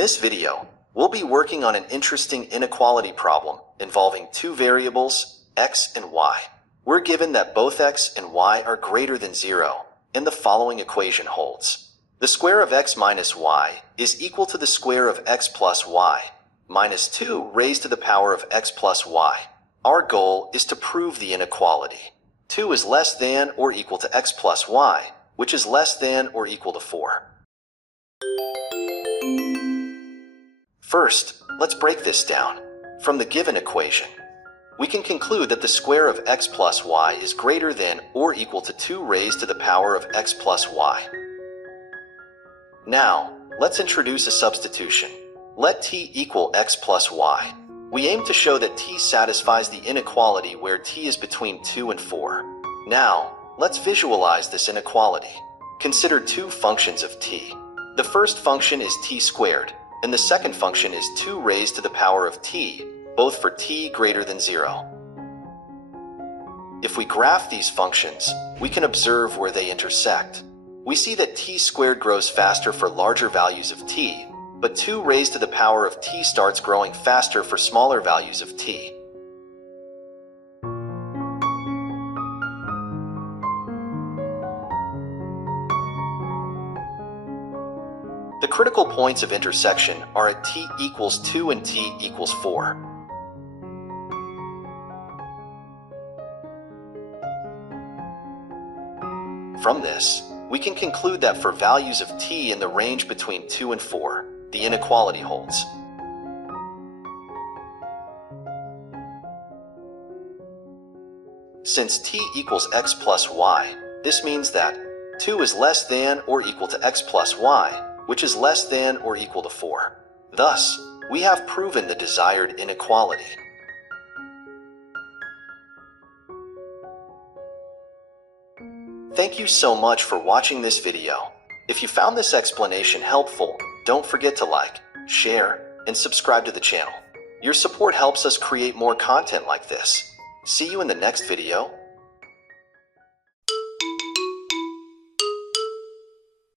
this video, we'll be working on an interesting inequality problem involving two variables, x and y. We're given that both x and y are greater than 0, and the following equation holds. The square of x minus y is equal to the square of x plus y, minus 2 raised to the power of x plus y. Our goal is to prove the inequality. 2 is less than or equal to x plus y, which is less than or equal to 4. First, let's break this down. From the given equation, we can conclude that the square of x plus y is greater than or equal to 2 raised to the power of x plus y. Now, let's introduce a substitution. Let t equal x plus y. We aim to show that t satisfies the inequality where t is between 2 and 4. Now, let's visualize this inequality. Consider two functions of t. The first function is t squared, and the second function is 2 raised to the power of t, both for t greater than 0. If we graph these functions, we can observe where they intersect. We see that t squared grows faster for larger values of t, but 2 raised to the power of t starts growing faster for smaller values of t. The critical points of intersection are at t equals 2 and t equals 4. From this, we can conclude that for values of t in the range between 2 and 4, the inequality holds. Since t equals x plus y, this means that 2 is less than or equal to x plus y, which is less than or equal to 4. Thus, we have proven the desired inequality. Thank you so much for watching this video. If you found this explanation helpful, don't forget to like, share, and subscribe to the channel. Your support helps us create more content like this. See you in the next video.